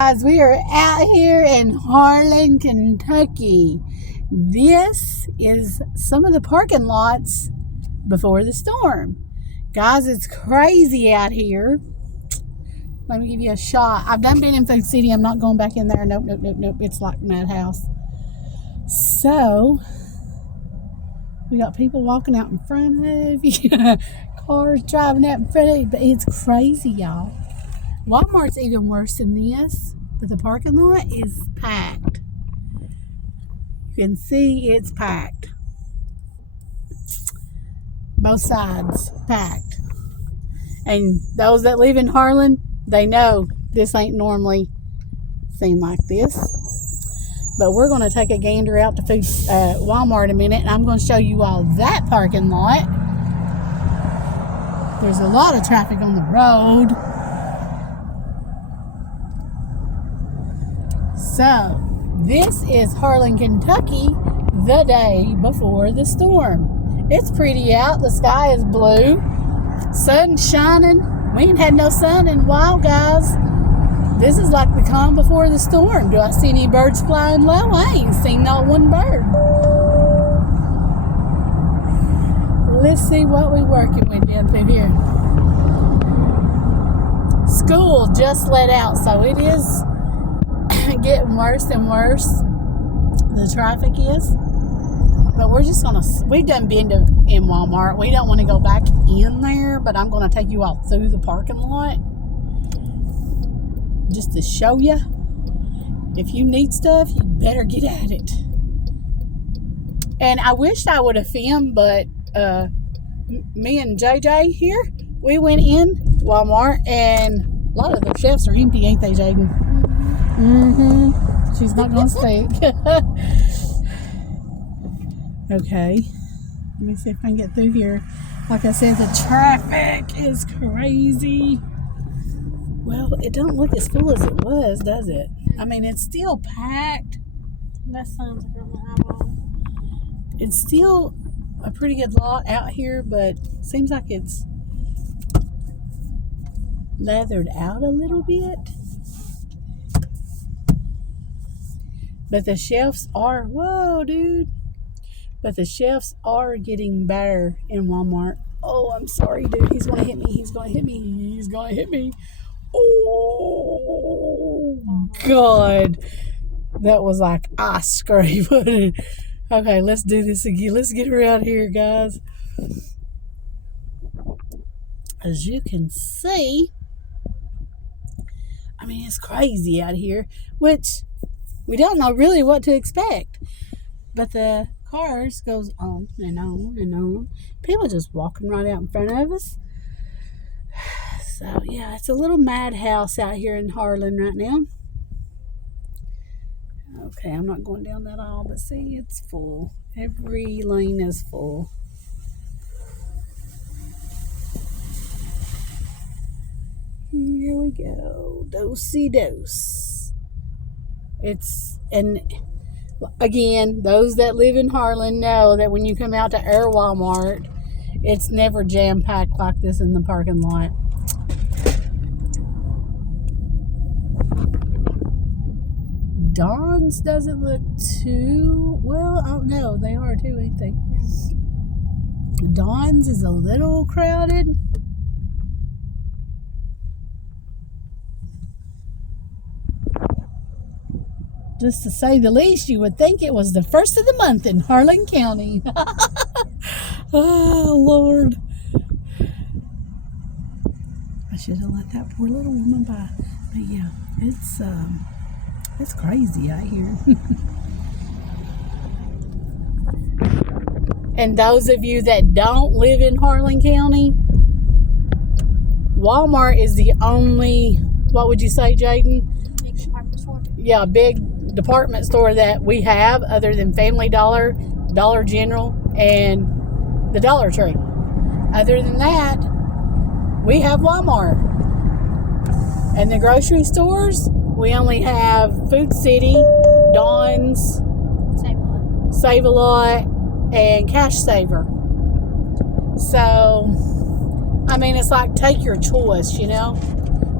Guys, we are out here in Harlan, Kentucky. This is some of the parking lots before the storm. Guys, it's crazy out here. Let me give you a shot. I've done been in Food City. I'm not going back in there. Nope. It's like Madhouse. So, we got people walking out in front of you. Cars driving out in front of you. But it's crazy, y'all. Walmart's even worse than this, but the parking lot is packed. You can see it's packed. Both sides packed. And those that live in Harlan, they know this ain't normally seen like this. But we're going to take a gander out to Walmart in a minute, and I'm going to show you all that parking lot. There's a lot of traffic on the road. So, this is Harlan, Kentucky, the day before the storm. It's pretty out. The sky is blue. Sun's shining. We ain't had no sun in a while, guys. This is like the calm before the storm. Do I see any birds flying low? I ain't seen not one bird. Let's see what we're working with down through here. School just let out, so it is getting worse and worse. The traffic is. But we've done been in Walmart. We don't want to go back in there, but I'm going to take you all through the parking lot just to show you. If you need stuff, you better get at it. And I wished I would have filmed, but me and JJ here, we went in Walmart, and a lot of the shelves are empty, ain't they, Jaden? She's not going to speak. Okay. Let me see if I can get through here. Like I said, the traffic is crazy. Well, it don't look as full as it was, does it? I mean, it's still packed. That sounds like an eyeball. It's still a pretty good lot out here, but seems like it's leathered out a little bit. But the shelves are, whoa, dude. But the shelves are getting better in Walmart. Oh, I'm sorry, dude. He's going to hit me. Oh, God. That was like ice scrape. Okay, let's do this again. Let's get around here, guys. As you can see, I mean, it's crazy out here, which we don't know really what to expect. But the cars goes on and on and on. People just walking right out in front of us. So, yeah, it's a little madhouse out here in Harlan right now. Okay, I'm not going down that aisle, but see, it's full. Every lane is full. Here we go. Dosey-dose. And again, those that live in Harlan know that when you come out to our Walmart, it's never jam-packed like this in the parking lot. Dawn's doesn't look too, well, I don't know. They are too, ain't they? Dawn's is a little crowded. Just to say the least, you would think it was the first of the month in Harlan County. Oh, Lord. I should have let that poor little woman by. But yeah, it's crazy out here. And those of you that don't live in Harlan County, Walmart is the only, what would you say, Jaden? Big department store. Yeah, big department store that we have other than Family Dollar, Dollar General, and the Dollar Tree. Other than that, we have Walmart. And the grocery stores, we only have Food City, Dawn's, Save a Lot, and Cash Saver. So, I mean, it's like take your choice, you know.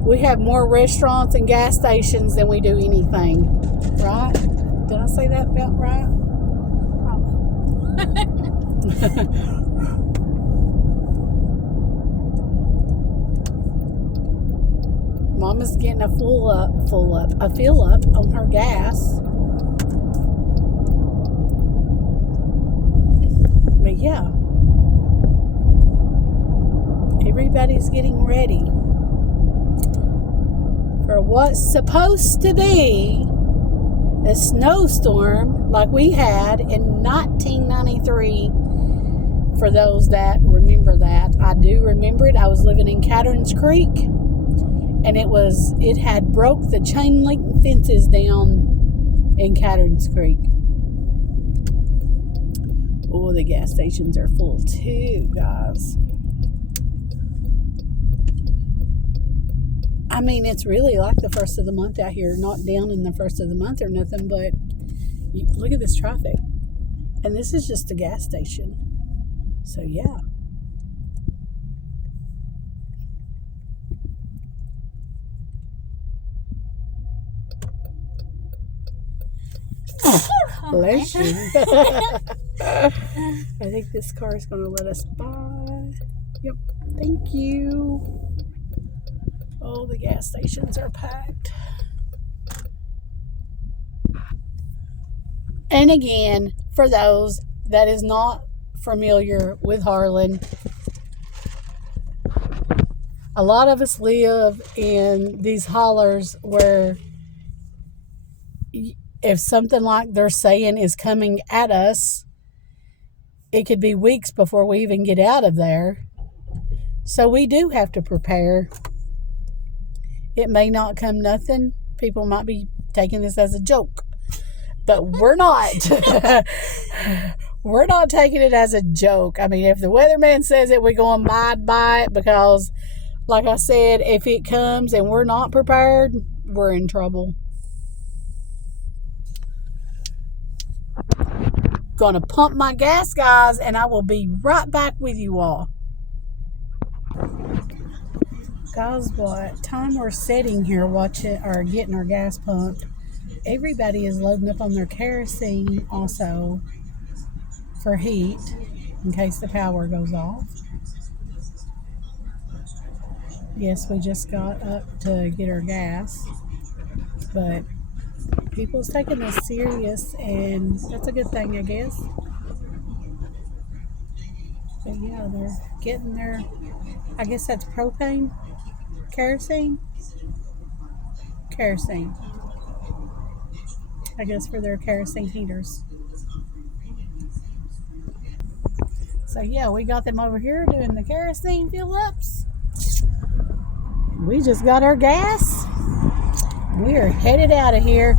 We have more restaurants and gas stations than we do anything. Right? Did I say that about right? Probably. Mama's getting a fill up on her gas. But yeah, everybody's getting ready for what's supposed to be a snowstorm like we had in 1993. For those that remember that, I do remember it. I was living in Caterins Creek, and it had broke the chain link fences down in Caterins Creek. Oh, the gas stations are full too, guys. I mean, it's really like the first of the month out here. Not down in the first of the month or nothing, but look at this traffic. And this is just a gas station. So, yeah. Bless you. I think this car is going to let us by. Yep. Thank you. Oh, the gas stations are packed. And again, for those that is not familiar with Harlan, a lot of us live in these hollers where if something like they're saying is coming at us, it could be weeks before we even get out of there. So we do have to prepare. It may not come nothing. People might be taking this as a joke, but we're not. We're not taking it as a joke. I mean, if the weatherman says it, we're going to abide by it, because like I said, if it comes and we're not prepared, we're in trouble. Gonna pump my gas, guys, and I will be right back with you all. Guys, what time we're sitting here watching or getting our gas pumped, everybody is loading up on their kerosene also for heat in case the power goes off. Yes, we just got up to get our gas, but people's taking this serious, and that's a good thing, I guess. But yeah, they're getting their, I guess that's propane, kerosene, I guess, for their kerosene heaters. So yeah, we got them over here doing the kerosene fill ups. We just got our gas. We are headed out of here.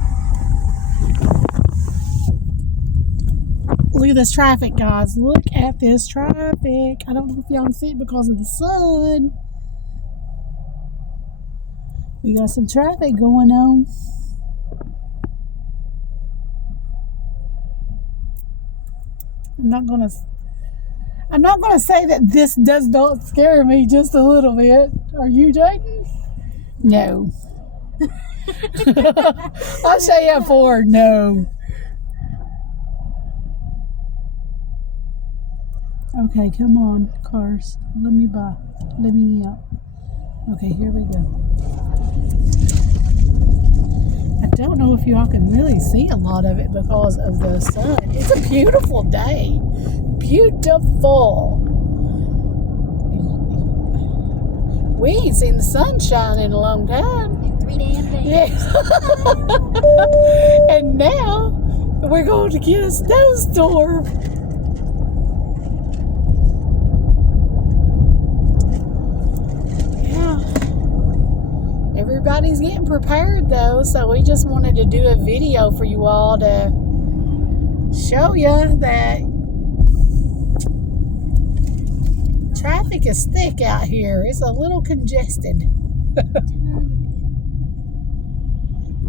Look at this traffic, guys. Look at this traffic. I don't know if y'all can see it because of the sun. We got some traffic going on. I'm not gonna say that this does not scare me just a little bit. Are you, Jaden? No. I'll say it for no. Okay, come on, cars. Let me out. Okay, here we go. I don't know if y'all can really see a lot of it because of the sun. It's a beautiful day. Beautiful. We ain't seen the sunshine in a long time. In 3 damn days. Yeah. And now we're going to get a snowstorm. Yeah. Everybody's getting prepared though, so we just wanted to do a video for you all to show you that traffic is thick out here. It's a little congested.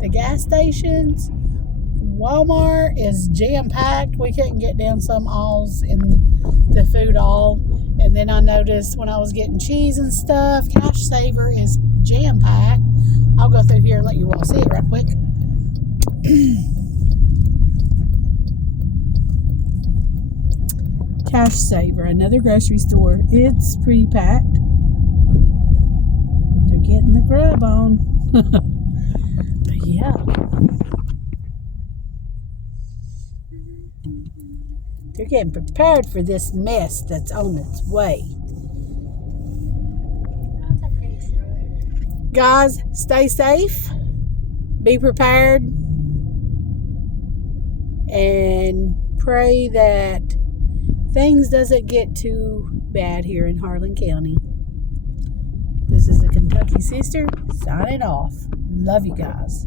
The gas stations, Walmart is jam-packed. We couldn't get down some aisles in the food aisle. And then I noticed when I was getting cheese and stuff, Cash Saver is jam-packed. I'll go through here and let you all see it right quick. Cash Saver, another grocery store. It's pretty packed. They're getting the grub on. But yeah. They're getting prepared for this mess that's on its way. That's a pretty story. Guys, stay safe. Be prepared. And pray that things doesn't get too bad here in Harlan County. This is the Kentucky Sister signing off. Love you guys.